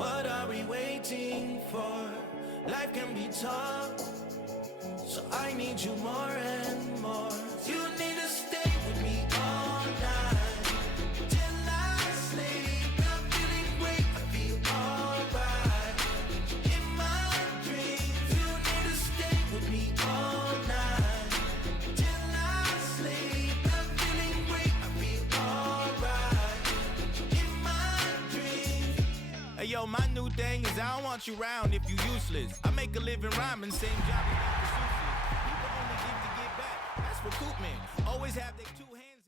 What are we waiting for? Life can be tough, so I need you more and more. You need to stay with me all night till I sleep. I'm feeling great, I feel alright. In my dreams, you need to stay with me all night till I sleep. I'm feeling great, I feel alright. In my dreams. Hey yo, my new thing is I don't want you round if you useless. I make a living rhyming, same job without the useless. People only give to get back. That's recoupment. Always have their two hands.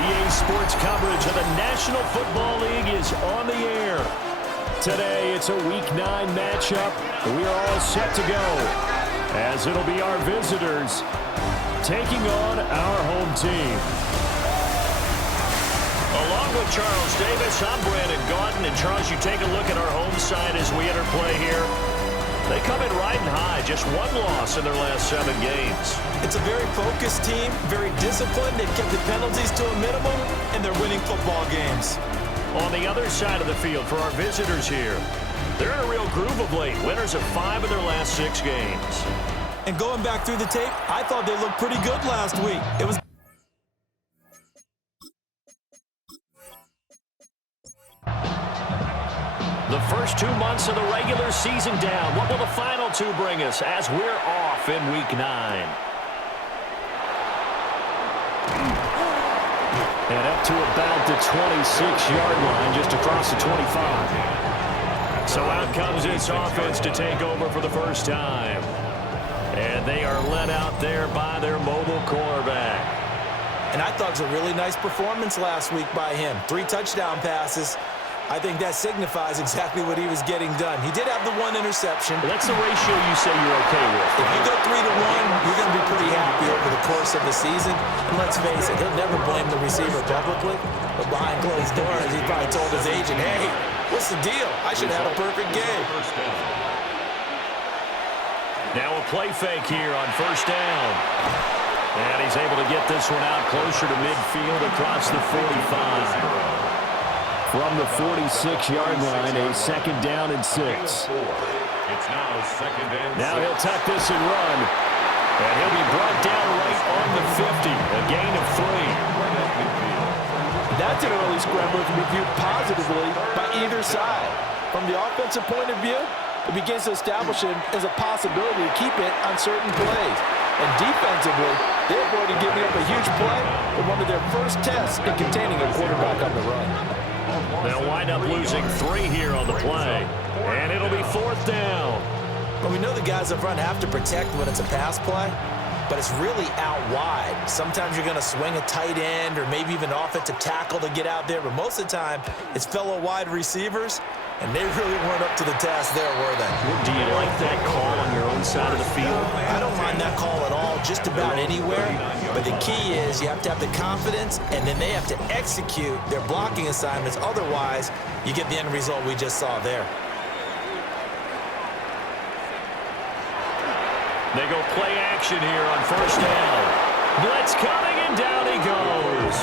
EA Sports coverage of the National Football League is on the air. Today, it's a Week 9 matchup. We are all set to go, as it'll be our visitors taking on our home team. Along with Charles Davis, I'm Brandon Gaudin. And Charles, you take a look at our home side as we enter play here. They come in riding high, just one loss in their last 7 games. It's a very focused team, very disciplined. They've kept the penalties to a minimum, and they're winning football games. On the other side of the field for our visitors here, they're in a real groove of late. Winners of 5 of their last 6 games. And going back through the tape, I thought they looked pretty good last week. It was the first 2 months of the regular season down. What will the final 2 bring us as we're off in Week 9? And up to about the 26-yard line, just across the 25. So out comes this offense to take over for the first time. And they are led out there by their mobile quarterback. And I thought it was a really nice performance last week by him. 3 touchdown passes. I think that signifies exactly what he was getting done. He did have the 1 interception. That's the ratio you say you're okay with. If you go 3 to 1, you're going to be pretty happy over the course of the season. And let's face it, he'll never blame the receiver publicly. But behind closed doors, he probably told his agent, hey, what's the deal? I should have had a perfect game. Now a play fake here on first down. And he's able to get this one out closer to midfield across the 45. From the 46-yard line, a 2nd down and 6. It's now 2nd and 6. Now he'll tuck this and run. And he'll be brought down right on the 50. A gain of 3. That's an early scrambler to be viewed positively by either side. From the offensive point of view, it begins to establish him as a possibility to keep it on certain plays. And defensively, they avoided giving up a huge play in one of their first tests in containing a quarterback on the run. They'll wind up losing 3 here on the play. And it'll be 4th down. But we know the guys up front have to protect when it's a pass play, but it's really out wide. Sometimes you're going to swing a tight end or maybe even offensive tackle to get out there, but most of the time it's fellow wide receivers, and they really weren't up to the task there, were they? Do you like that call on your own side of the field? I don't mind that call at all, just about anywhere. But the key is you have to have the confidence, and then they have to execute their blocking assignments. Otherwise, you get the end result we just saw there. They go play action here on first down. Blitz coming, and down he goes.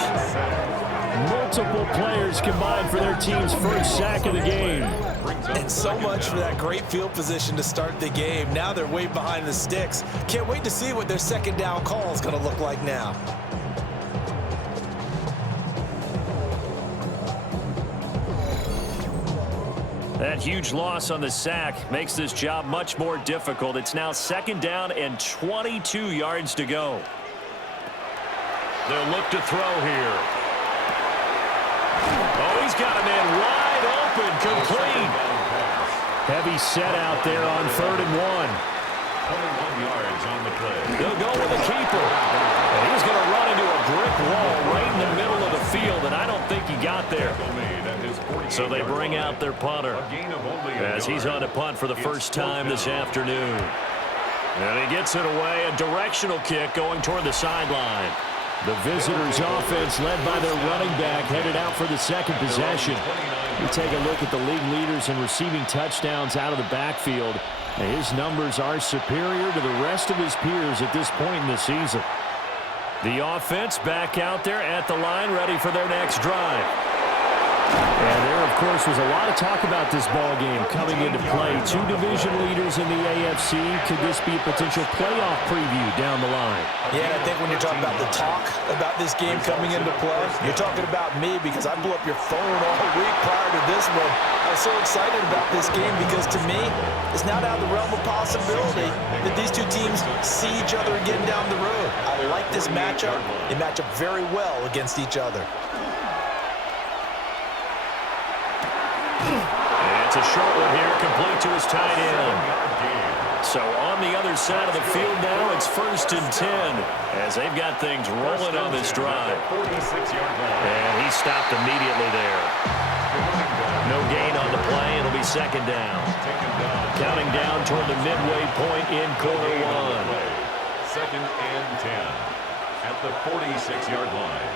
Multiple players combined for their team's first sack of the game. And so much for that great field position to start the game. Now they're way behind the sticks. Can't wait to see what their 2nd down call is going to look like now. That huge loss on the sack makes this job much more difficult. It's now 2nd down and 22 yards to go. They'll look to throw here. Oh, he's got a man wide open, complete. Heavy set out there on 3rd and 1. 21 yards on the play. They'll go with the keeper. And he was going to run into a brick wall right in the middle of the field, and I don't think he got there. So they bring out their punter as he's on to punt for the first time this afternoon. And he gets it away, a directional kick going toward the sideline. The visitors' offense led by their running back headed out for the 2nd possession. We take a look at the league leaders in receiving touchdowns out of the backfield. And his numbers are superior to the rest of his peers at this point in the season. The offense back out there at the line, ready for their next drive. And there, of course, was a lot of talk about this ball game coming into play. Two division leaders in the AFC. Could this be a potential playoff preview down the line? Yeah, I think when you're talking about the talk about this game coming into play, you're talking about me because I blew up your phone all week prior to this one. I was so excited about this game because to me, it's not out of the realm of possibility that these two teams see each other again down the road. I like this matchup. They match up very well against each other. It's a short one here, complete to his tight end. So on the other side of the field now, it's 1st and 10 as they've got things rolling on this drive. And he stopped immediately there. No gain on the play. It'll be 2nd down. Counting down toward the midway point in quarter one. 2nd and 10 at the 46-yard line.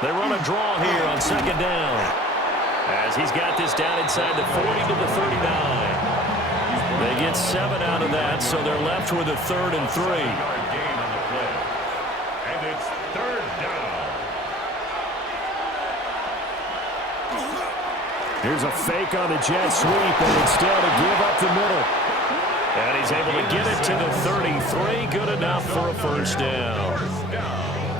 They run a draw here on 2nd down as he's got this down inside the 40 to the 39. They get 7 out of that, so they're left with a 3rd and 3. Gain on the play. And it's 3rd down. Here's a fake on the jet sweep, and instead to give up the middle. And he's able to get it to the 33. Good enough for a 1st down.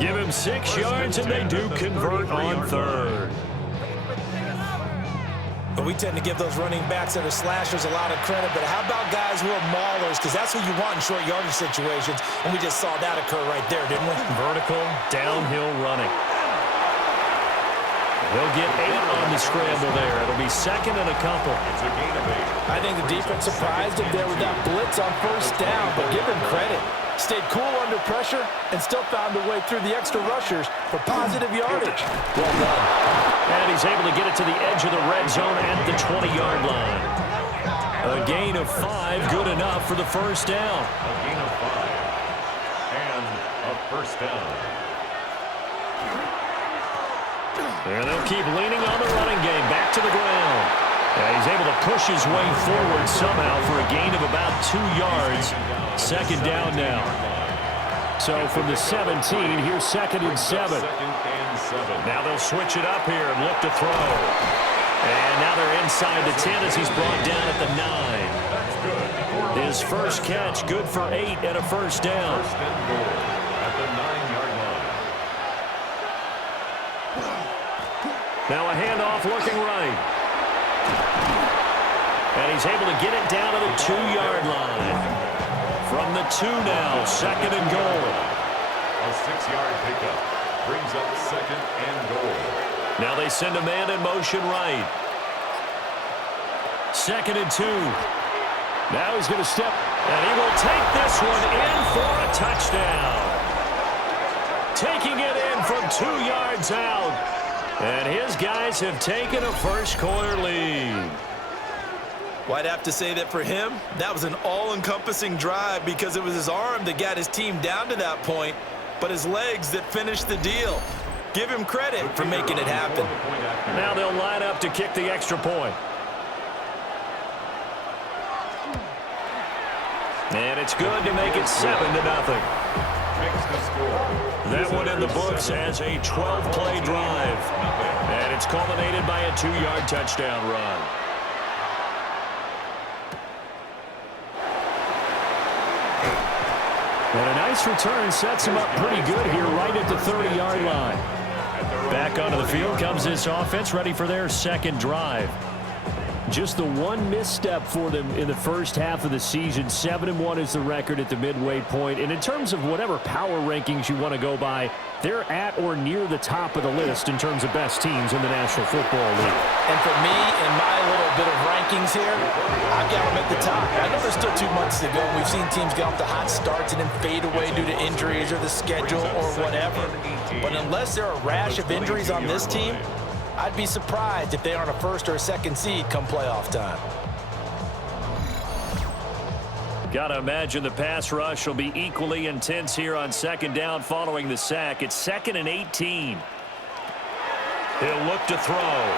Give him 6 yards, and they do convert on 3rd. But we tend to give those running backs that are slashers a lot of credit. But how about guys who are maulers? Because that's who you want in short yardage situations. And we just saw that occur right there, didn't we? Vertical, downhill running. He'll get 8 on the scramble there. It'll be 2nd and a couple. It's a gain of 8. I think the defense surprised him there with that blitz on 1st down. But give him credit. Stayed cool under pressure and still found a way through the extra rushers for positive yardage. Well done. And he's able to get it to the edge of the red zone at the 20-yard line. A gain of 5, good enough for the 1st down. A gain of 5. And a 1st down. And they'll keep leaning on the running game. Back to the ground. And he's able to push his way forward somehow for a gain of about 2 yards. 2nd down now. So from the 17, here's 2nd and 7. Now they'll switch it up here and look to throw. And now they're inside the 10 as he's brought down at the 9. His first catch, good for 8 and a 1st down. 1st and goal at the 9-yard line. Now a handoff looking right. And he's able to get it down to the 2-yard line. From the 2 now, 2nd and goal. A 6-yard pickup brings up 2nd and goal. Now they send a man in motion right. 2nd and 2. Now he's going to step, and he will take this one in for a touchdown. Taking it in from 2 yards out. And his guys have taken a first-quarter lead. Well, I'd have to say that for him, that was an all-encompassing drive because it was his arm that got his team down to that point, but his legs that finished the deal. Give him credit for making it happen. Now they'll line up to kick the extra point. And it's good to make it 7-0. That one in the books as a 12-play drive. And it's culminated by a 2-yard touchdown run. And a nice return sets him up pretty good here right at the 30-yard line. Back onto the field comes this offense, ready for their 2nd drive. Just the one misstep for them in the first half of the season. 7-1 is the record at the midway point. And in terms of whatever power rankings you want to go by, they're at or near the top of the list in terms of best teams in the National Football League. And for me, in my little bit of rankings here, I've got them at the top. I know there's still 2 months to go. We've seen teams get off to hot starts and then fade away due to injuries or the schedule or whatever. But unless there are a rash of injuries on this team, I'd be surprised if they aren't a 1st or a 2nd seed come playoff time. Got to imagine the pass rush will be equally intense here on 2nd down following the sack. It's 2nd and 18. He'll look to throw.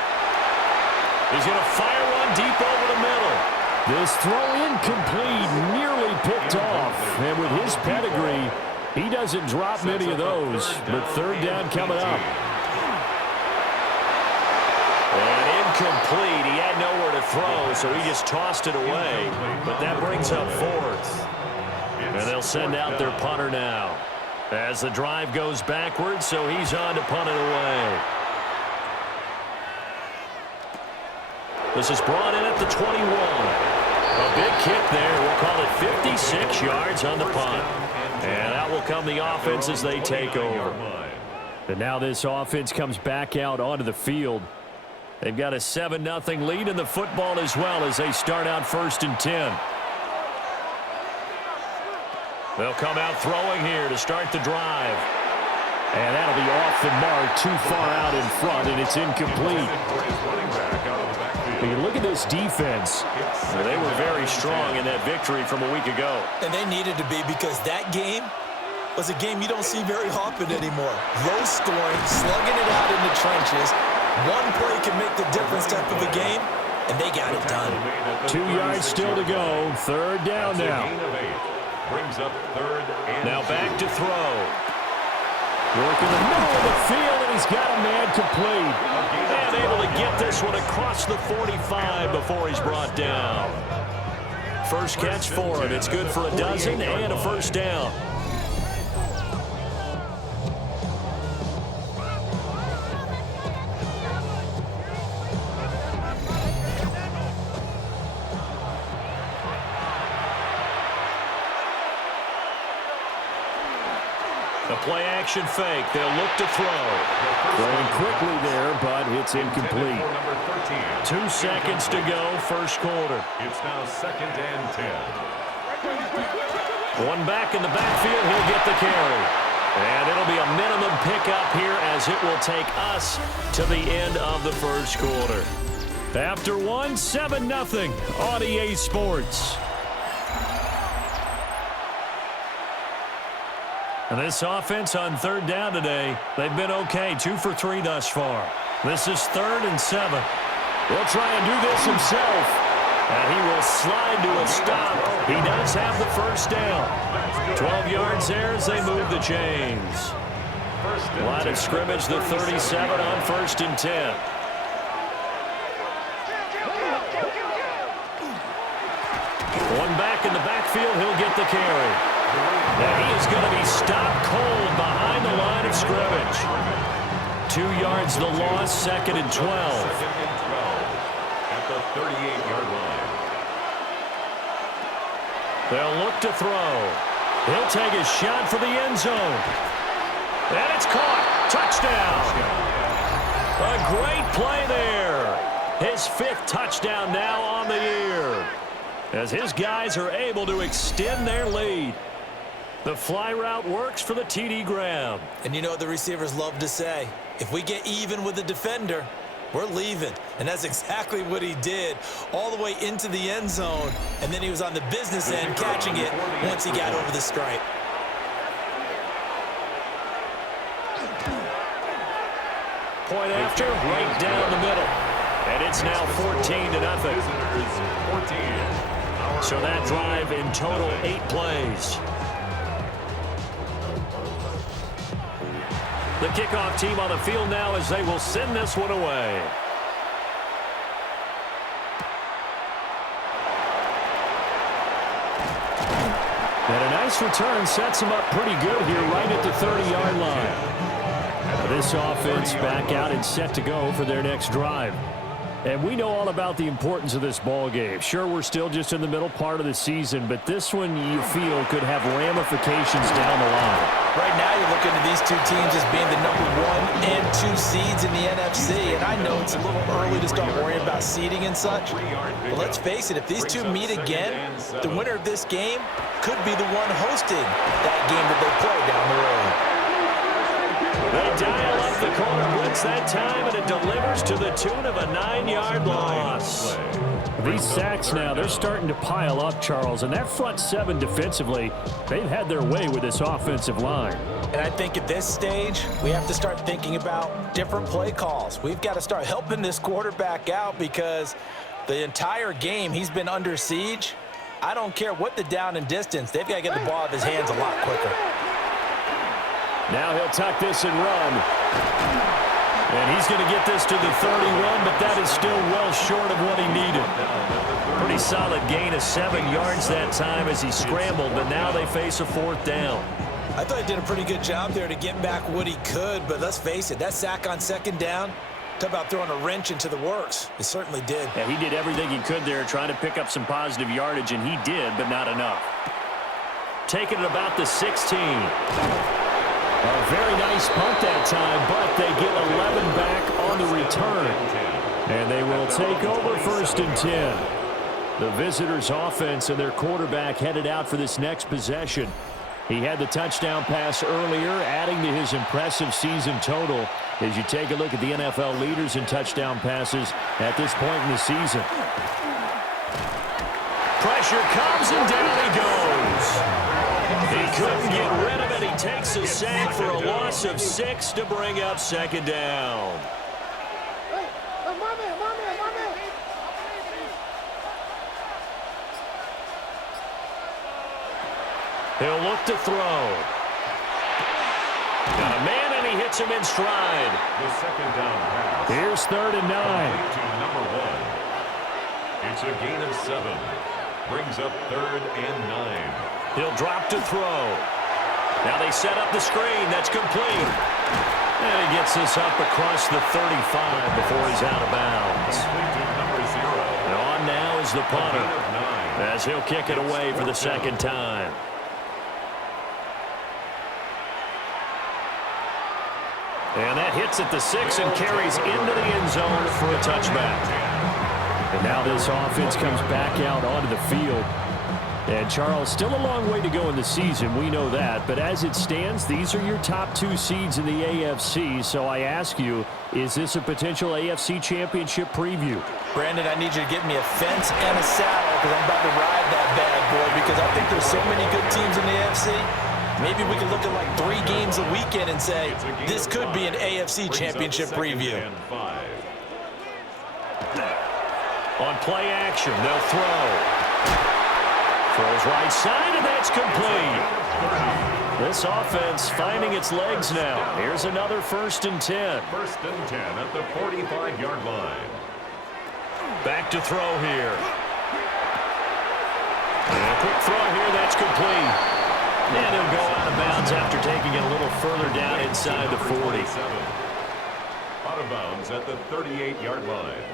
He's going to fire one deep over the middle. This throw incomplete, nearly picked off. And with his pedigree, He doesn't drop many of those, but third down coming up. And incomplete. He had nowhere to throw, so he just tossed it away. But that brings up fourth. And they'll send out their punter now. As the drive goes backwards, so he's on to punt it away. This is brought in at the 21. A big kick there. We'll call it 56 yards on the punt. And out will come the offense as they take over. And now this offense comes back out onto the field. They've got a 7-0 lead in the football as well as they start out 1st and 10. They'll come out throwing here to start the drive. And that'll be off the mark, too far out in front, and it's incomplete. You look at this defense. They were very strong in that victory from a week ago. And they needed to be, because that game was a game you don't see very often anymore. Low scoring, slugging it out in the trenches. One play can make the difference type of a game, and they got it done. 2 yards still to go. Third down now. Brings up third and now back to throw. Work in the middle of the field, and he's got a man complete. And able to get this one across the 45 before he's brought down. First catch for him. It's good for a dozen and a first down. The play-action fake. They'll look to throw. Going quickly there, but it's incomplete. 2 seconds to go, first quarter. It's now 2nd and 10. One back in the backfield. He'll get the carry. And it'll be a minimum pickup here as it will take us to the end of the first quarter. After one, 7-0 on EA Sports. And this offense on third down today, they've been okay. 2 for 3 thus far. This is 3rd and 7. He'll try and do this himself. And he will slide to a stop. He does have the first down. 12 yards there as they move the chains. Line of scrimmage, the 37 on 1st and 10. One back in the backfield, he'll get the carry. Now he is going to be stopped cold behind the line of scrimmage. 2 yards the loss, 2nd and 12. At the 38-yard line. They'll look to throw. He'll take a shot for the end zone. And it's caught. Touchdown. A great play there. His 5th touchdown now on the year, as his guys are able to extend their lead. The fly route works for the TD grab. And you know what the receivers love to say? If we get even with the defender, we're leaving. And that's exactly what he did, all the way into the end zone. And then he was on the business end catching it once he got over the stripe. Point after, right down the middle. And it's now 14-0. So that drive in total 8 plays. The kickoff team on the field now as they will send this one away. And a nice return sets him up pretty good here right at the 30-yard line. This offense back out and set to go for their next drive. And we know all about the importance of this ball game. Sure, we're still just in the middle part of the season, but this one you feel could have ramifications down the line. Right now you're looking at these two teams as being the number 1 and 2 seeds in the NFC. And I know it's a little early to start worrying about seeding and such. But let's face it, if these two meet again, the winner of this game could be the one hosting that game that they play down the road. They dial up the corner blitz that time, and it delivers to the tune of a 9-yard loss. These sacks now, they're starting to pile up, Charles. And that front 7 defensively, they've had their way with this offensive line. And I think at this stage, we have to start thinking about different play calls. We've got to start helping this quarterback out because the entire game he's been under siege. I don't care what the down and distance. They've got to get the ball out of his hands a lot quicker. Now he'll tuck this and run. And he's going to get this to the 31, but that is still well short of what he needed. Pretty solid gain of 7 yards that time as he scrambled, but now they face a 4th down. I thought he did a pretty good job there to get back what he could, but let's face it, that sack on 2nd down, talk about throwing a wrench into the works. It certainly did. Yeah, he did everything he could there trying to pick up some positive yardage, and he did, but not enough. Taking it about the 16. A very nice punt that time, but they get 11 back on the return. And they will take over 1st and 10. The visitors' offense and their quarterback headed out for this next possession. He had the touchdown pass earlier, adding to his impressive season total as you take a look at the NFL leaders in touchdown passes at this point in the season. Pressure comes, and down he goes. He couldn't get rid of it. He takes a sack for a loss of 6 to bring up 2nd down. He'll look to throw. Got a man, and he hits him in stride. The 2nd down pass. Here's 3rd and 9. To number 1. It's a gain of 7. Brings up 3rd and 9. He'll drop to throw. Now they set up the screen. That's complete. And he gets this up across the 35 before he's out of bounds. And on now is the punter, as he'll kick it away for the 2nd time. And that hits at the 6 and carries into the end zone for a touchback. And now this offense comes back out onto the field. And, Charles, still a long way to go in the season. We know that. But as it stands, these are your top 2 seeds in the AFC. So I ask you, is this a potential AFC championship preview? Brandon, I need you to get me a fence and a saddle because I'm about to ride that bad boy because I think there's so many good teams in the AFC. Maybe we can look at like 3 games a weekend and say, this could be an AFC championship preview. On play action, they'll throw. Throws right side, and that's complete. This offense finding its legs now. Here's another 1st and 10. 1st and 10 at the 45-yard line. Back to throw here. And a quick throw here, that's complete. And he'll go out of bounds after taking it a little further down inside the 40. Out of bounds at the 38-yard line.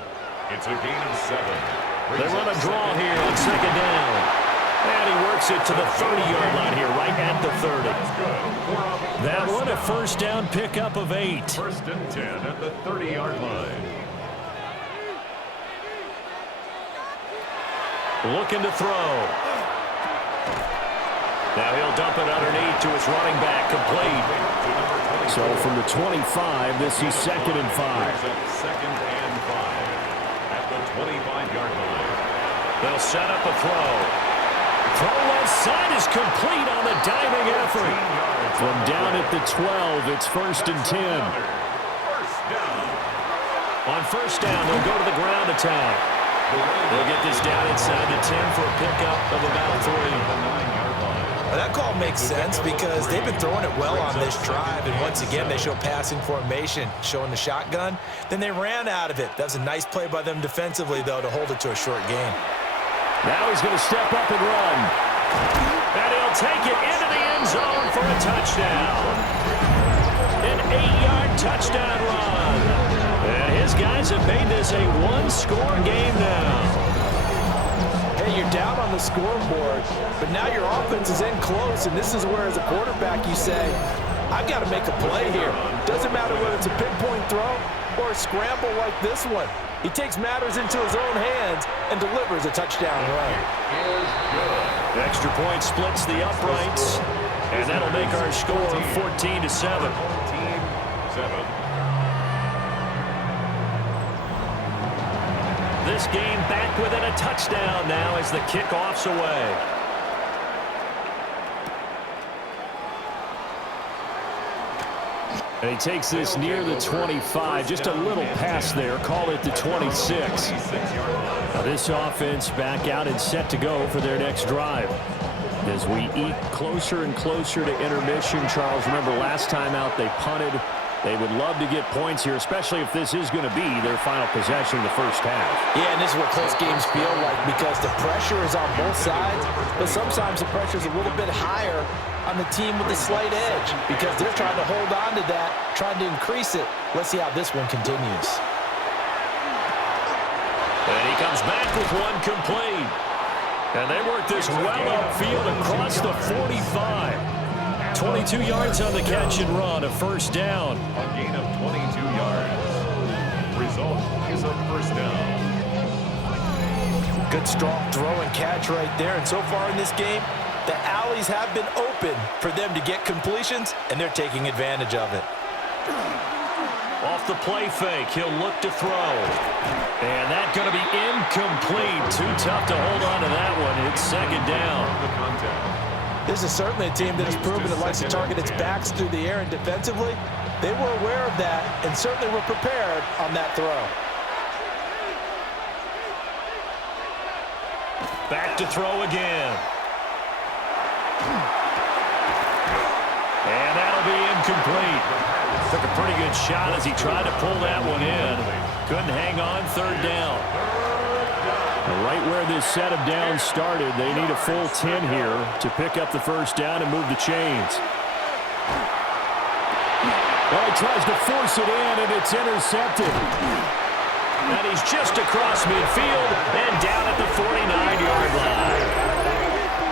It's a gain of 7. They run a draw here on 2nd down. And he works it to the 30-yard line here, right at the 30. That one a 1st down pickup of 8. 1st and 10 at the 30-yard line. Looking to throw. Now he'll dump it underneath to his running back, complete. So from the 25, this is 2nd and 5. 2nd and 5 at the 25-yard line. They'll set up a throw. Throw left side is complete on the diving effort. From down at the 12, it's 1st and 10. On 1st down, they'll go to the ground attack. They'll get this down inside the 10 for a pickup of about 3. Well, that call makes sense because they've been throwing it well on this drive, and once again they show passing formation, showing the shotgun. Then they ran out of it. That was a nice play by them defensively, though, to hold it to a short gain. Now he's going to step up and run. And he'll take it into the end zone for a touchdown. An 8-yard touchdown run. And his guys have made this a 1-score game now. Hey, you're down on the scoreboard, but now your offense is in close, and this is where, as a quarterback, you say, I've got to make a play here. Doesn't matter whether it's a pinpoint throw or a scramble like this one. He takes matters into his own hands and delivers a touchdown run. Extra point splits the uprights, and that'll make our score 14-7. 14-7. This game back within a touchdown now as the kickoff's away. And he takes this near the 25, just a little pass there, call it the 26. Now this offense back out and set to go for their next drive. As we eke closer and closer to intermission, Charles, remember last time out they punted. They would love to get points here, especially if this is going to be their final possession of the first half. Yeah, and this is what close games feel like because the pressure is on both sides, but sometimes the pressure is a little bit higher on the team with the slight edge because they're trying to hold on to that, trying to increase it. Let's see how this one continues. And he comes back with one complete. And they work this well upfield across the 45. 22 yards on the catch and run, a first down. A gain of 22 yards. Result is a first down. Good strong throw and catch right there. And so far in this game, the alleys have been open for them to get completions, and they're taking advantage of it. Off the play fake, he'll look to throw. And that's going to be incomplete. Too tough to hold on to that one. It's second down. This is certainly a team that has proven it likes to target its backs through the air and defensively. They were aware of that and certainly were prepared on that throw. Back to throw again. And that'll be incomplete. Took a pretty good shot as he tried to pull that one in. Couldn't hang on, third down. Right where this set of downs started, they need a full 10 here to pick up the first down and move the chains. Well, he tries to force it in, and it's intercepted. And he's just across midfield and down at the 49-yard line.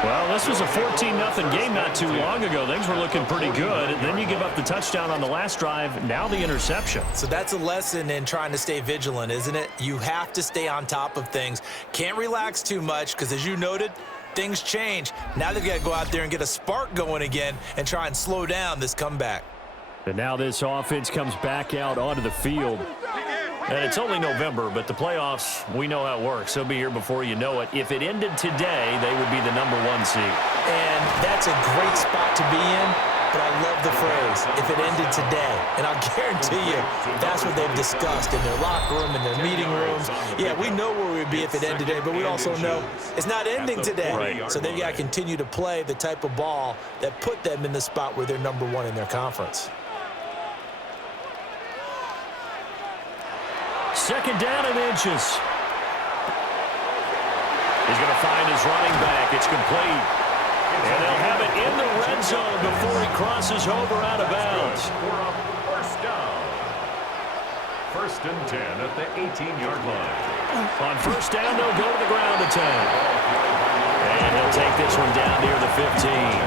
Well, this was a 14-0 game not too long ago. Things were looking pretty good. And then you give up the touchdown on the last drive. Now the interception. So that's a lesson in trying to stay vigilant, isn't it? You have to stay on top of things. Can't relax too much because, as you noted, things change. Now they've got to go out there and get a spark going again and try and slow down this comeback. And now this offense comes back out onto the field. And it's only November, but the playoffs, we know how it works. They'll be here before you know it. If it ended today, they would be the #1 seed. And that's a great spot to be in, but I love the phrase, if it ended today. And I'll guarantee you, that's what they've discussed in their locker room, in their meeting rooms. Yeah, we know where we would be if it ended today, but we also know it's not ending today. Right. So they've got to continue to play the type of ball that put them in the spot where they're #1 in their conference. Second down and inches. He's going to find his running back. It's complete. And they'll have it in the red zone before he crosses over out of bounds. For a first down. First and 10 at the 18-yard line. On first down, they'll go to the ground attack. And he'll take this one down near the 15.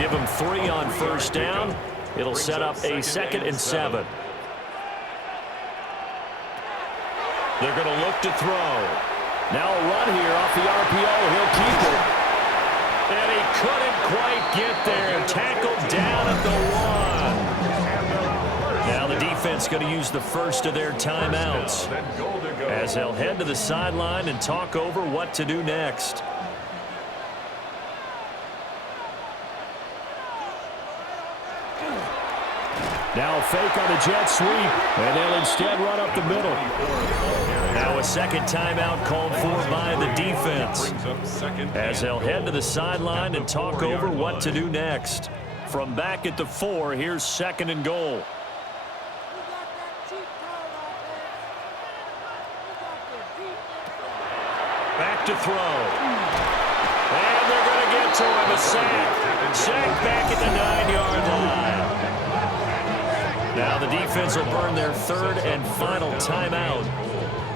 Give him 3 on first down. It'll set up a 2nd and 7. They're going to look to throw. Now a run here off the RPO. He'll keep it. And he couldn't quite get there. Tackled down at the 1. Now the defense going to use the first of their timeouts as they'll head to the sideline and talk over what to do next. Now a fake on the jet sweep, and they'll instead run up the middle. Now a second timeout called for by the defense as they'll head to the sideline and talk over what to do next. From back at the 4, here's 2nd and goal. Back to throw. And they're going to get to him, a sack. Sack back at the 9-yard line. Now the defense will burn their 3rd and final timeout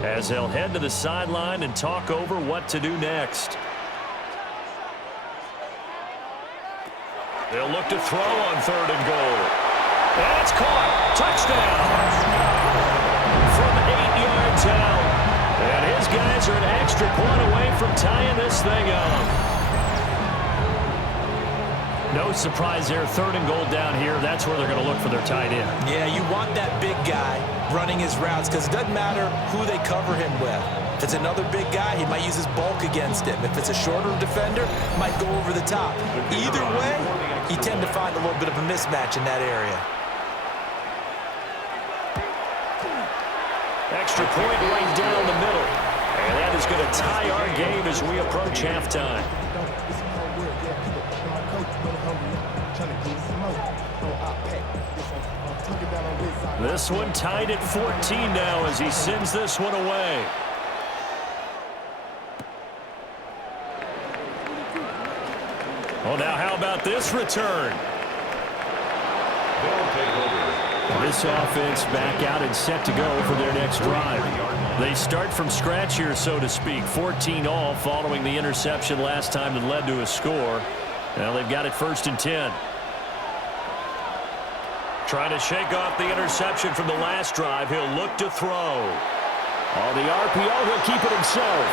as they'll head to the sideline and talk over what to do next. They'll look to throw on 3rd and goal. And it's caught. Touchdown. From 8 yards out. And his guys are an extra point away from tying this thing up. No surprise there, 3rd and goal down here. That's where they're going to look for their tight end. Yeah, you want that big guy running his routes because it doesn't matter who they cover him with. If it's another big guy, he might use his bulk against him. If it's a shorter defender, might go over the top. Either way, you tend to find a little bit of a mismatch in that area. Extra point right down the middle. And that is going to tie our game as we approach halftime. This one tied at 14 now as he sends this one away. Well, now how about this return? This offense back out and set to go for their next drive. They start from scratch here, so to speak. 14 all following the interception last time that led to a score. Now they've got it 1st and 10. Trying to shake off the interception from the last drive. He'll look to throw. On the RPO, he'll keep it himself.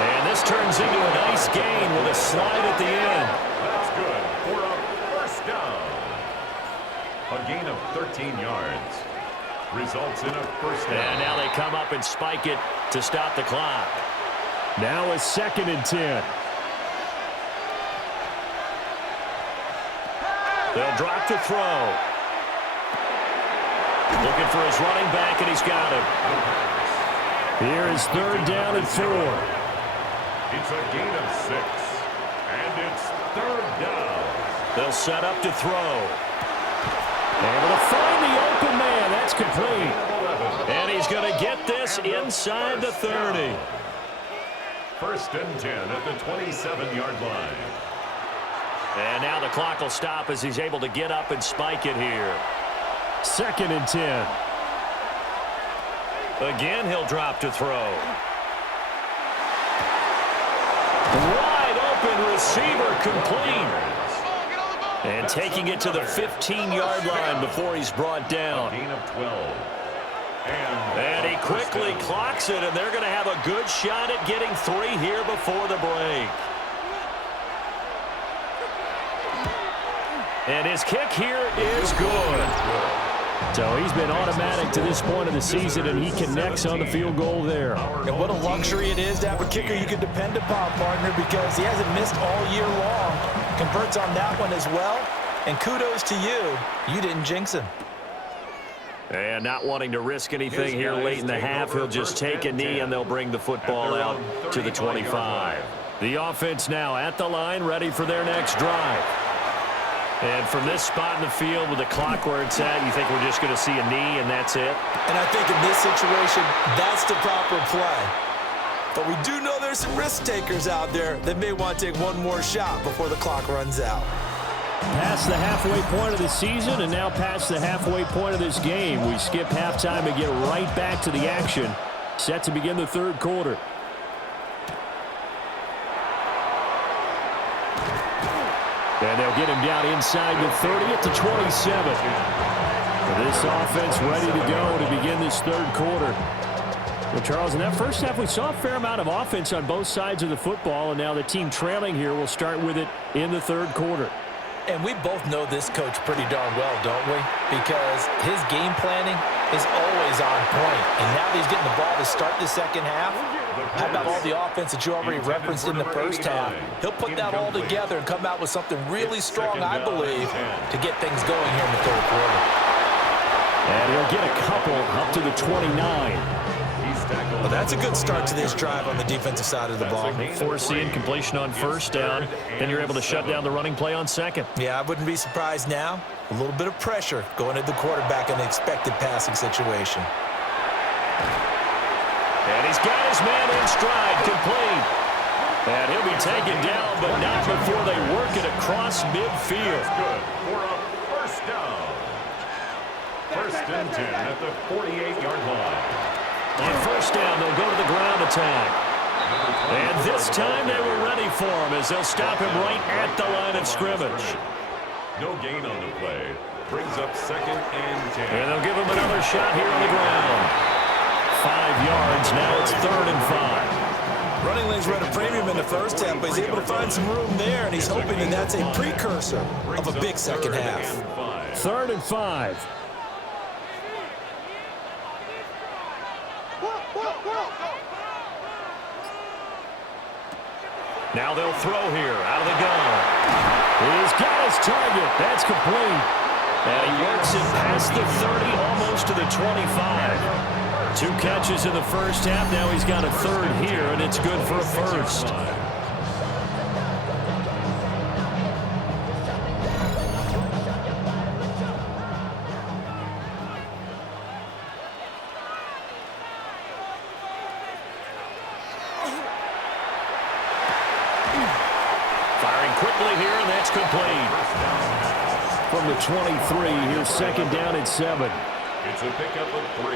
And this turns into a nice gain with a slide at the end. That's good for a first down. A gain of 13 yards. Results in a first down. And now they come up and spike it to stop the clock. Now a 2nd and 10. They'll drop to throw. Looking for his running back, and he's got him. Here is 3rd down and 4. It's a gain of 6. And it's 3rd down. They'll set up to throw. Able to find the open man. That's complete. And he's going to get this inside the 30. 1st and 10 at the 27-yard line. And now the clock will stop as he's able to get up and spike it here. 2nd and 10. Again, he'll drop to throw. Wide open receiver complete. And taking it to the 15-yard line before he's brought down. Gain of 12. And he quickly clocks it, and they're going to have a good shot at getting 3 here before the break. And his kick here is good. So he's been automatic to this point of the season, and he connects on the field goal there. And what a luxury it is to have a kicker you can depend upon, partner, because he hasn't missed all year long. Converts on that one as well. And kudos to you. You didn't jinx him. And not wanting to risk anything here late in the half, he'll just take a knee, and they'll bring the football out to the 25. The offense now at the line, ready for their next drive. And from this spot in the field with the clock where it's at, you think we're just going to see a knee and that's it? And I think in this situation, that's the proper play. But we do know there's some risk takers out there that may want to take one more shot before the clock runs out. Past the halfway point of the season and now past the halfway point of this game. We skip halftime and get right back to the action. Set to begin the 3rd quarter. And they'll get him down inside the 30 at the 27. This offense ready to go to begin this 3rd quarter. Well, Charles, in that first half, we saw a fair amount of offense on both sides of the football, and now the team trailing here will start with it in the 3rd quarter. And we both know this coach pretty darn well, don't we? Because his game planning is always on point. And now that he's getting the ball to start the 2nd half, how about all the offense that you already referenced in the first half? He'll put that all together and come out with something really strong, I believe, to get things going here in the 3rd quarter. And he'll get a couple up to the 29. Well, that's a good start to this drive on the defensive side of the ball. Foreseeing completion on 1st down, then you're able to shut down the running play on 2nd. Yeah, I wouldn't be surprised now. A little bit of pressure going at the quarterback in an expected passing situation. And he's got his man in stride, complete. And he'll be taken down, but not before they work it across midfield. Good for a first down. 1st and 10 at the 48-yard line. On 1st down, they'll go to the ground attack. And this time they were ready for him as they'll stop him right at the line of scrimmage. No gain on the play. Brings up 2nd and 10. And they'll give him another shot here on the ground. 5 yards. Now it's 3rd and 5. Running lanes were at a premium in the first half, but he's able to find some room there, and he's hoping that that's a precursor of a big 2nd half. 3rd and 5. Now they'll throw here out of the gun. He's got his target. That's complete. And he works it past the 30, almost to the 25. 2 catches in the first half. Now he's got a 3rd here, and it's good for a 1st. Firing quickly here, and that's complete. From the 23, here's second down and 7. It's a pickup of 3.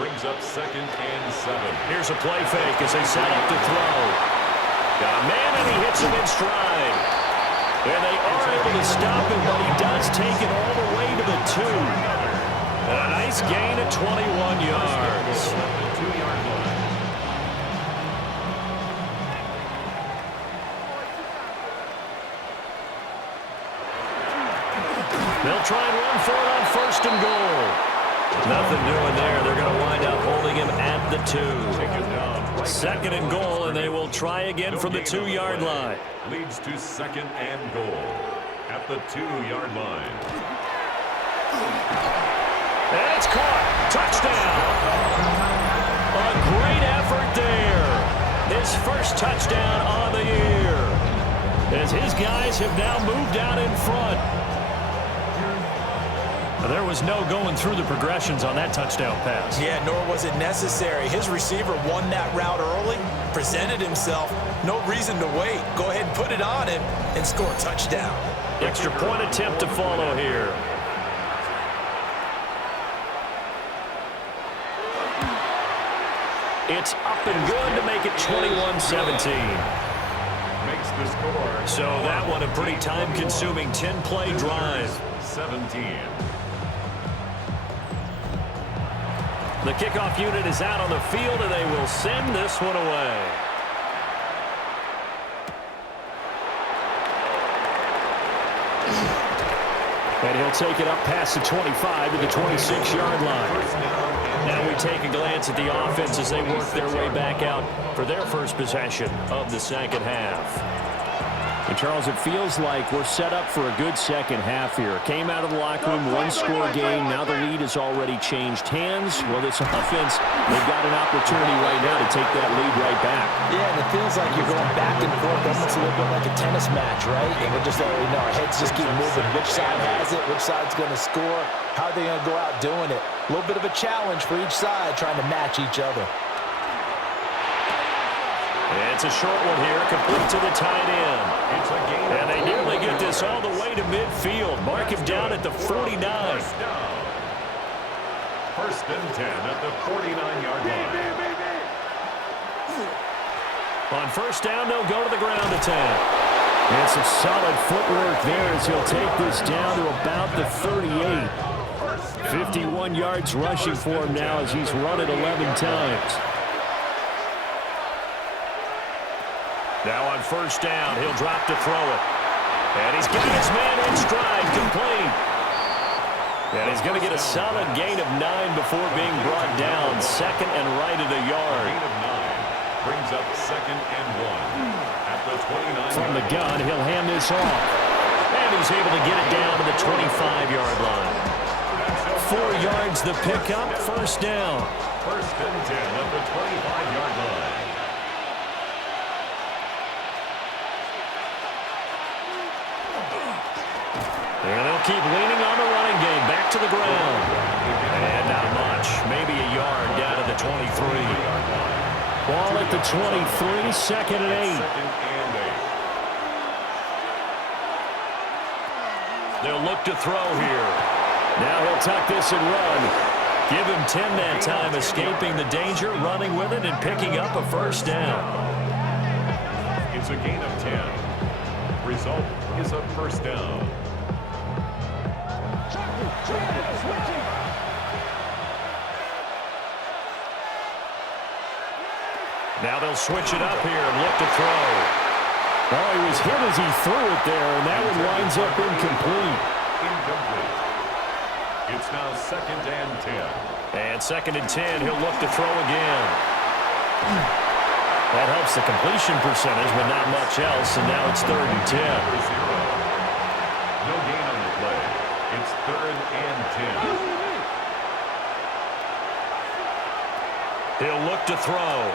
Brings up second and 7. Here's a play fake as they set up to throw. Got a man, and he hits him in stride. And they are able to stop him, but he does take it all the way to the 2. And a nice gain at 21 yards. 2-yard line. They'll try and run for it on first and goal. Nothing doing there. They're going to wind up holding him at the 2. Second and goal, and they will try again from the 2-yard line. Leads to second and goal at the 2-yard line. And it's caught. Touchdown. A great effort there. His first touchdown on the year. As his guys have now moved out in front. There was no going through the progressions on that touchdown pass. Yeah, nor was it necessary. His receiver won that route early, presented himself. No reason to wait. Go ahead and put it on him and score a touchdown. Extra point attempt to follow here. It's up and good to make it 21-17. Makes the score. So that one a pretty time-consuming 10-play drive. 17. The kickoff unit is out on the field, and they will send this one away. And he'll take it up past the 25 to the 26-yard line. Now we take a glance at the offense as they work their way back out for their first possession of the second half. And Charles, it feels like we're set up for a good second half here. Came out of the locker room, one-score game. Now the lead has already changed hands. Well, this offense, they've got an opportunity right now to take that lead right back. Yeah, and it feels like you're going back and forth, almost a little bit like a tennis match, right? And we're just already know our heads just keep moving. Which side has it? Which side's going to score? How are they going to go out doing it? A little bit of a challenge for each side, trying to match each other. It's a short one here, complete to the tight end. And they nearly get this all the way to midfield. Mark him down at the 49. First and 10 at the 49-yard line. On first down, they'll go to the ground attack. And some solid footwork there as he'll take this down to about the 38. 51 yards rushing for him now as he's run it 11 times. Now on first down, he'll drop to throw it. And he's got his man in stride, complete. And he's going to get a solid gain of 9 before being brought down. Second and right at a yard. Gain of 9 brings up second and 1 at the 29. From the gun, he'll hand this off. And he's able to get it down to the 25-yard line. 4 yards the pickup, first down. First and 10 at the 25-yard line. And they'll keep leaning on the running game. Back to the ground. And not much. Maybe a yard down to the 23. Ball at the 23, second and 8. They'll look to throw here. Now he'll tuck this and run. Give him 10 that time, escaping the danger, running with it, and picking up a first down. It's a gain of 10. Result is a first down. Now they'll switch it up here and look to throw. Oh, he was hit as he threw it there, and that one winds up incomplete. Incomplete. It's now second and 10. And second and 10, he'll look to throw again. That helps the completion percentage, but not much else, and now it's third and 10. No gain on the play. It's third and 10. He'll look to throw.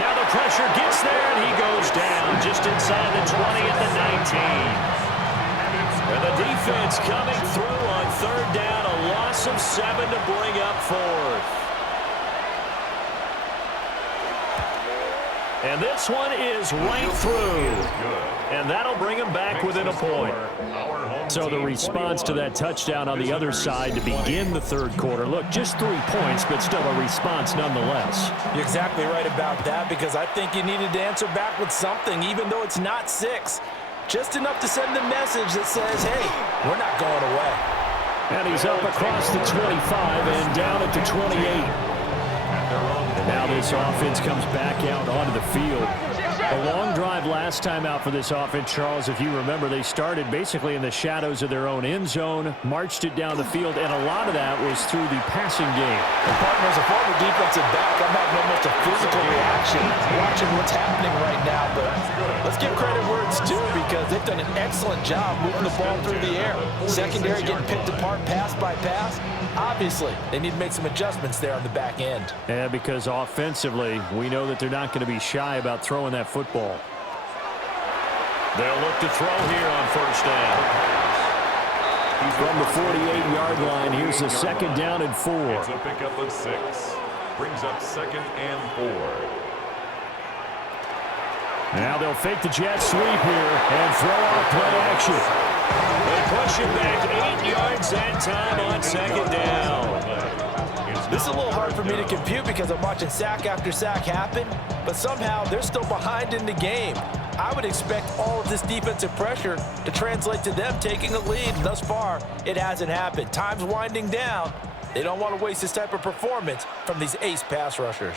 Now the pressure gets there, and he goes down just inside the 20 at the 19. And the defense coming through on third down, a loss of 7 to bring up fourth. And this one is right through. And that'll bring him back within a point. So the response to that touchdown on the other side to begin the third quarter. Look, just 3 points, but still a response nonetheless. You're exactly right about that, because I think you needed to answer back with something, even though it's not 6. Just enough to send a message that says, hey, we're not going away. And he's up across the 25 and down at the 28. And now this offense comes back out onto the field. A long drive last time out for this offense, Charles. If you remember, they started basically in the shadows of their own end zone, marched it down the field, and a lot of that was through the passing game. And partner, as a former defensive back, I'm having almost a physical reaction watching what's happening right now. But let's give credit where it's due, because they've done an excellent job moving the ball through the air. Secondary getting picked apart pass by pass. Obviously, they need to make some adjustments there on the back end. Yeah, because offensively, we know that they're not going to be shy about throwing that football. They'll look to throw here on first down. From the 48-yard line, here's a second down and 4. It's a pickup of 6. Brings up 2nd and 4. Now they'll fake the jet sweep here and throw out play action. They push him back 8 yards that time on second down. This is a little hard for me to compute, because I'm watching sack after sack happen, but somehow they're still behind in the game. I would expect all of this defensive pressure to translate to them taking a lead. Thus far, it hasn't happened. Time's winding down. They don't want to waste this type of performance from these ace pass rushers.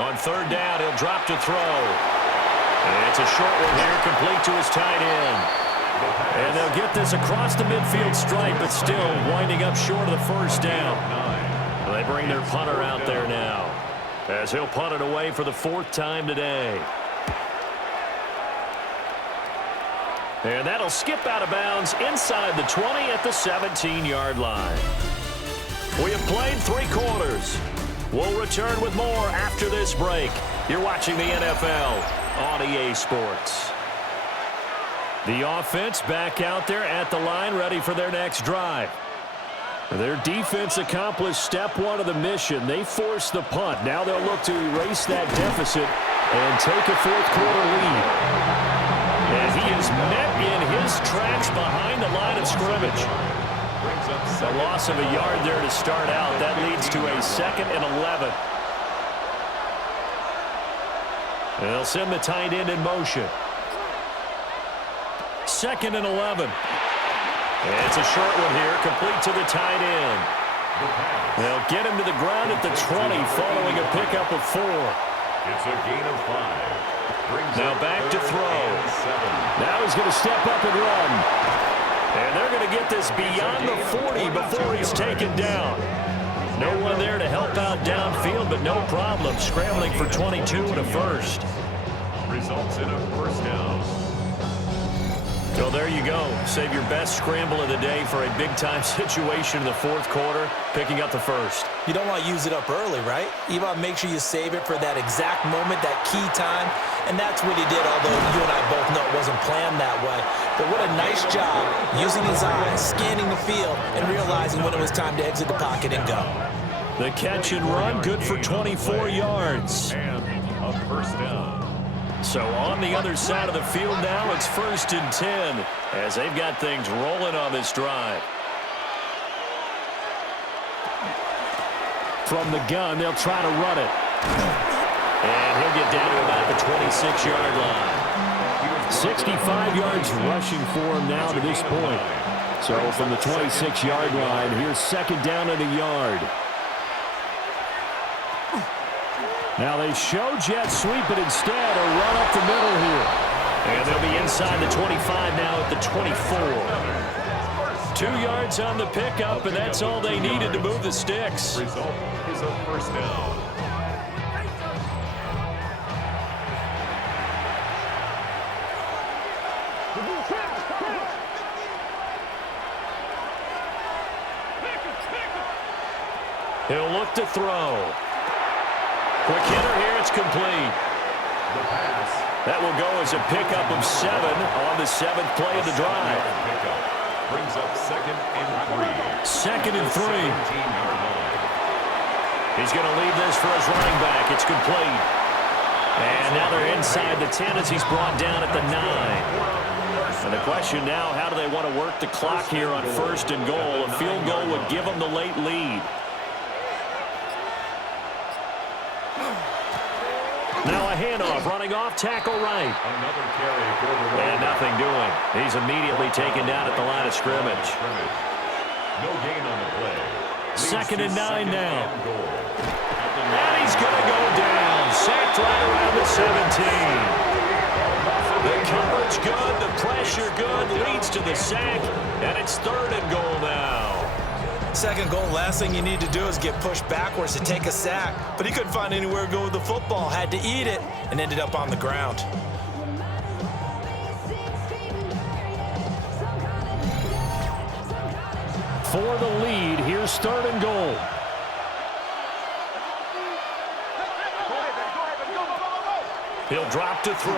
On third down, he'll drop to throw. And it's a short one here, complete to his tight end. And they'll get this across the midfield stripe, but still winding up short of the first down. They bring their punter out there now, as he'll punt it away for the 4th time today. And that'll skip out of bounds inside the 20 at the 17-yard line. We have played 3 quarters. We'll return with more after this break. You're watching the NFL on EA Sports. The offense back out there at the line, ready for their next drive. Their defense accomplished step 1 of the mission. They forced the punt. Now they'll look to erase that deficit and take a 4th quarter lead. And he is met in his tracks behind the line of scrimmage. A loss of a yard there to start out. That leads to a 2nd and 11. And they'll send the tight end in motion. 2nd and 11. And it's a short one here, complete to the tight end. They'll get him to the ground at the 20 following a pickup of 4. It's a gain of 5. Now back to throw. Now he's going to step up and run. And they're going to get this beyond the 40 before he's taken down. No one there to help out downfield, but no problem. Scrambling for 22 and a first. Results in a first down. So there you go. Save your best scramble of the day for a big-time situation in the 4th quarter, picking up the first. You don't want to use it up early, right? You want to make sure you save it for that exact moment, that key time. And that's what he did, although you and I both know it wasn't planned that way. But what a nice job using his eyes, scanning the field, and realizing when it was time to exit the pocket and go. The catch and run, good for 24 yards. And a first down. So on the other side of the field now, it's 1st and 10 as they've got things rolling on this drive. From the gun, they'll try to run it. And he'll get down to about the 26-yard line. 65 yards rushing for him now to this point. So from the 26-yard line, here's 2nd down and a yard. Now they show jet sweep, but instead a run up the middle here. And they'll be inside the 25 now at the 24. 2 yards on the pickup, and that's all they needed to move the sticks. Result is a first down. He'll look to throw. Quick hitter here, it's complete. The pass. That will go as a pickup of 7 on the 7th play of the drive. Brings up 2nd and 3. 2nd and 3. 17-yard line. He's going to lead this for his running back. It's complete. And now they're inside the 10 as he's brought down at the 9. And the question now, how do they want to work the clock here on 1st and goal? A field goal would give them the late lead. Now a handoff, running off, tackle right. Another carry for the And nothing doing. He's immediately taken down at the line of scrimmage. No gain on the play. 2nd and 9 now. And he's going to go down. Sacked right around the 17. The coverage good, the pressure good, leads to the sack, and it's 3rd and goal now. 2nd goal, last thing you need to do is get pushed backwards to take a sack. But he couldn't find anywhere to go with the football, had to eat it, and ended up on the ground. For the lead, here's 3rd and goal. He'll drop to throw.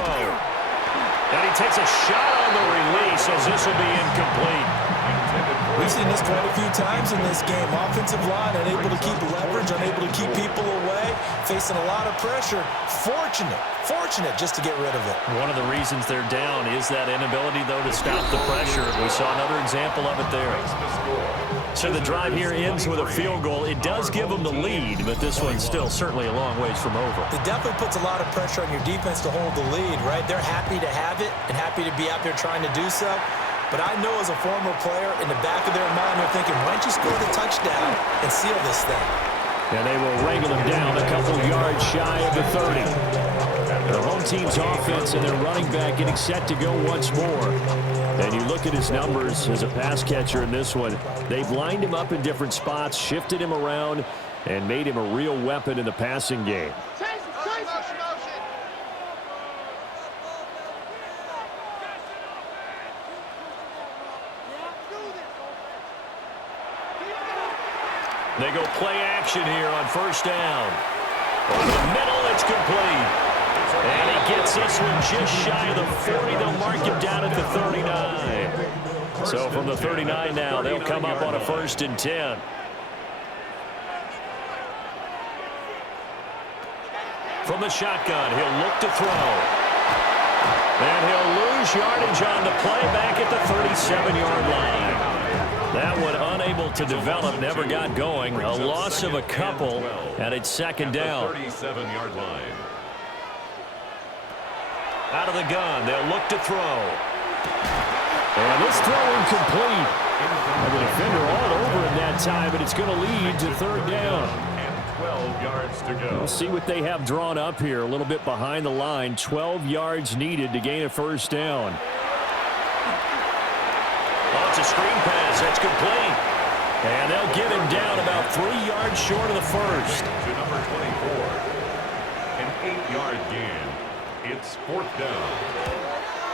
And he takes a shot on the release as this will be incomplete. We've seen this quite a few times in this game. Offensive line unable to keep leverage, unable to keep people away, facing a lot of pressure. Fortunate just to get rid of it. One of the reasons they're down is that inability, though, to stop the pressure. We saw another example of it there. So the drive here ends with a field goal. It does give them the lead, but this one's still certainly a long ways from over. It definitely puts a lot of pressure on your defense to hold the lead, right? They're happy to have it and happy to be out there trying to do so. But I know as a former player, in the back of their mind, they're thinking, why don't you score the touchdown and seal this thing? And they will wrangle him down a couple yards shy of the 30. The home team's offense and their running back getting set to go once more. And you look at his numbers as a pass catcher in this one. They've lined him up in different spots, shifted him around, and made him a real weapon in the passing game. They go play action here on 1st down. Over the middle, it's complete. And he gets this one just shy of the 40. They'll mark him down at the 39. So from the 39 now, they'll come up on a 1st and 10. From the shotgun, he'll look to throw. And he'll lose yardage on the play back at the 37-yard line. That one unable to develop, never got going. A loss of a couple, and it's 2nd down. 37-yard line. Out of the gun, they'll look to throw. And this throw incomplete. And the defender all over him that time, but it's going to lead to 3rd down. And 12 yards to go. We'll see what they have drawn up here. A little bit behind the line. 12 yards needed to gain a 1st down. Oh, it's a screen pass. That's complete. And they'll get him down about 3 yards short of the 1st. To number 24. An 8-yard gain. It's 4th down.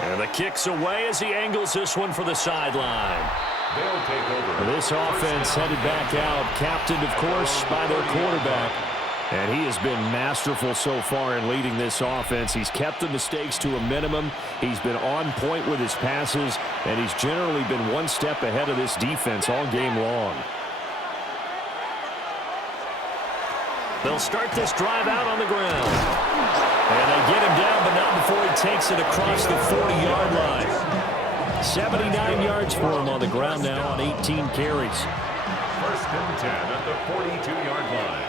And the kick's away as he angles this one for the sideline. They'll take over. This offense headed back out, captained, of course, by their quarterback. And he has been masterful so far in leading this offense. He's kept the mistakes to a minimum. He's been on point with his passes, and he's generally been one step ahead of this defense all game long. They'll start this drive out on the ground. And they get him down, but not before he takes it across the 40-yard line. 79 yards for him on the ground now on 18 carries. 1st and 10 at the 42-yard line.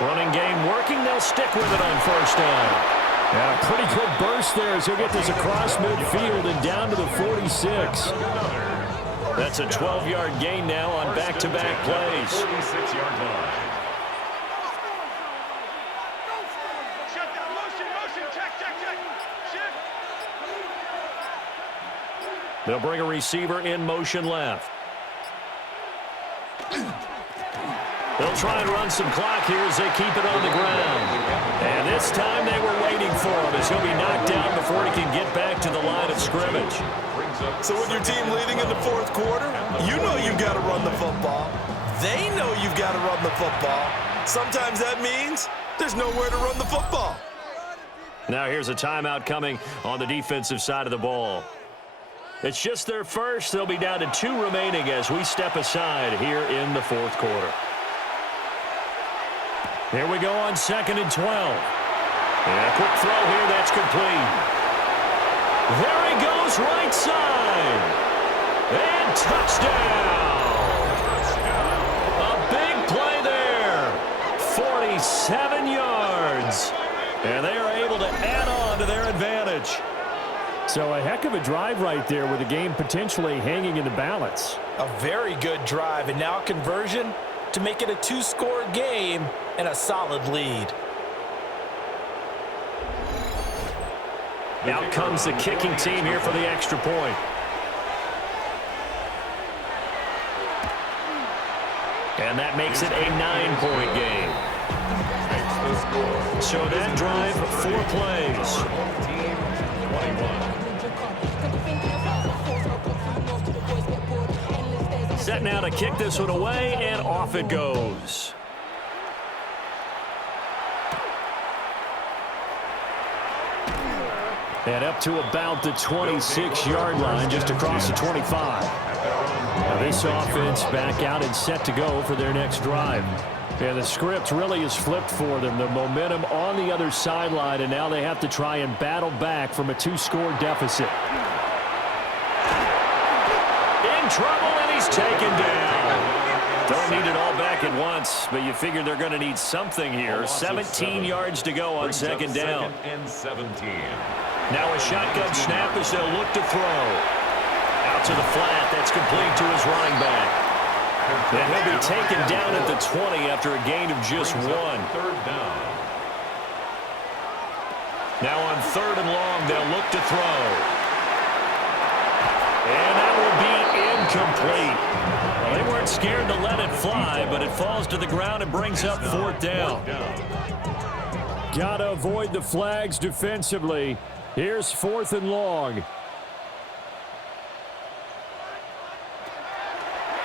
Running game working. They'll stick with it on 1st down. And a pretty good burst there as he'll get this across midfield and down to the 46. That's a 12-yard gain now on back-to-back plays. 46-yard line. They'll bring a receiver in motion left. They'll try and run some clock here as they keep it on the ground. And this time they were waiting for him as he'll be knocked down before he can get back to the line of scrimmage. So with your team leading in the 4th quarter, you know you've got to run the football. They know you've got to run the football. Sometimes that means there's nowhere to run the football. Now here's a timeout coming on the defensive side of the ball. It's just their first. They'll be down to 2 remaining as we step aside here in the fourth quarter. Here we go on 2nd and 12. And a quick throw here. That's complete. There he goes right side. And touchdown. A big play there. 47 yards. And they are able to add on to their advantage. So a heck of a drive right there with the game potentially hanging in the balance. A very good drive, and now conversion to make it a 2-score game and a solid lead. Out comes the kicking team here for the extra point. And that makes it a 9-point game. So that drive, 4 plays. Set now to kick this one away, and off it goes. And up to about the 26-yard line, just across the 25. Now this offense back out and set to go for their next drive. And the script really is flipped for them. The momentum on the other sideline, and now they have to try and battle back from a 2-score deficit. In trouble, and he's taken down. Don't need it all back at once, but you figure they're going to need something here. 17 yards to go on 2nd down. 2nd and 17. Now a shotgun snap as they'll look to throw. Out to the flat. That's complete to his running back. And he'll be taken down at the 20 after a gain of just 1. 3rd down. Now on 3rd and long, they'll look to throw. And that will be incomplete. Well, they weren't scared to let it fly, but it falls to the ground and brings up 4th down. Got to avoid the flags defensively. Here's 4th and long.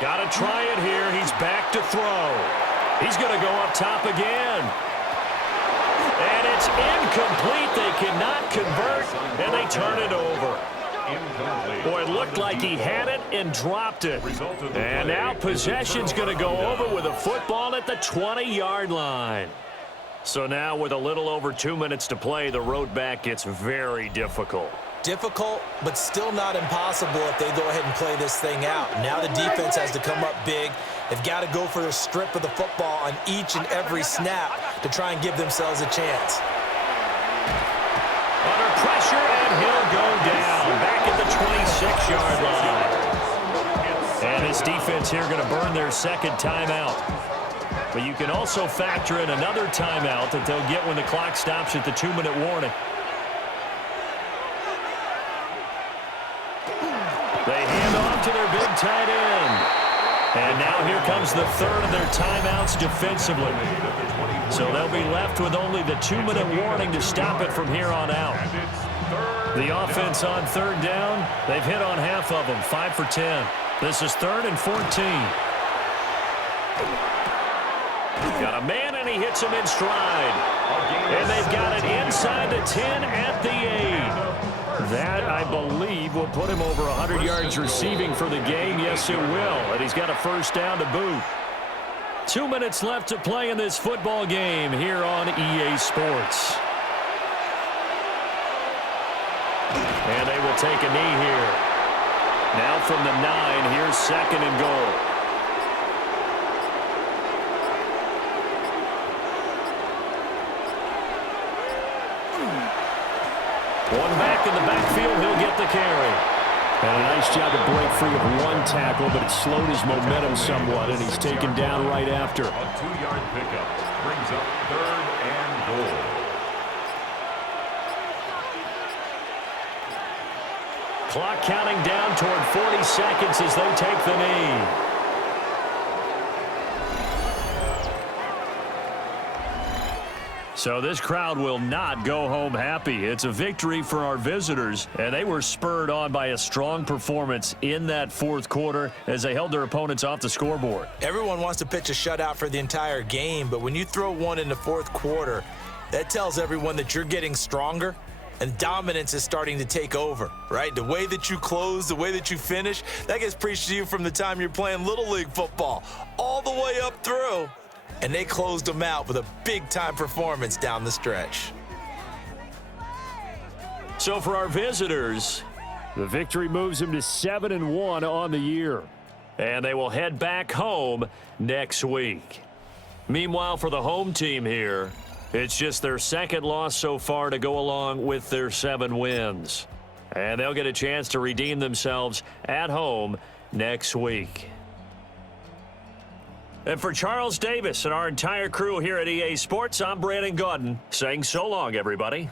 Got to try it here. He's back to throw. He's going to go up top again. And it's incomplete. They cannot convert, and they turn it over. Incomplete. Boy, it looked like he had it and dropped it. And now possession's going to go over with a football at the 20-yard line. So now with a little over 2 minutes to play, the road back gets very difficult. Difficult, but still not impossible if they go ahead and play this thing out. Now the defense has to come up big. They've got to go for the strip of the football on each and every snap to try and give themselves a chance. Under pressure, and he'll go down. Back at the 26-yard line. And this defense here going to burn their 2nd timeout. But you can also factor in another timeout that they'll get when the clock stops at the 2-minute warning. They hand off to their big tight end. And now here comes the 3rd of their timeouts defensively. So they'll be left with only the 2-minute warning to stop it from here on out. The offense on 3rd down, they've hit on half of them, 5 for 10. This is 3rd and 14. Got a man, and he hits him in stride. And they've got it inside the 10 at the 8. That, I believe, will put him over 100 yards receiving for the game. Yes, it will. And he's got a 1st down to boot. 2 minutes left to play in this football game here on EA Sports. And they will take a knee here. Now from the 9, here's 2nd and goal. One back in the backfield, he'll get the carry. And a nice job to break free of 1 tackle, but it slowed his momentum somewhat, and he's taken down right after. A 2-yard pickup brings up 3rd and goal. Clock counting down toward 40 seconds as they take the knee. So this crowd will not go home happy. It's a victory for our visitors, and they were spurred on by a strong performance in that 4th quarter as they held their opponents off the scoreboard. Everyone wants to pitch a shutout for the entire game, but when you throw one in the 4th quarter, That tells everyone that you're getting stronger and dominance is starting to take over, right? The way that you close, the way that you finish, that gets preached to you from the time you're playing Little League football all the way up through. And they closed them out with a big-time performance down the stretch. So for our visitors, The victory moves them to 7-1 on the year. and they will head back home next week. Meanwhile, for the home team here, it's just their second loss so far to go along with their 7 wins. And they'll get a chance to redeem themselves at home next week. And for Charles Davis and our entire crew here at EA Sports, I'm Brandon Gaudin saying so long, everybody.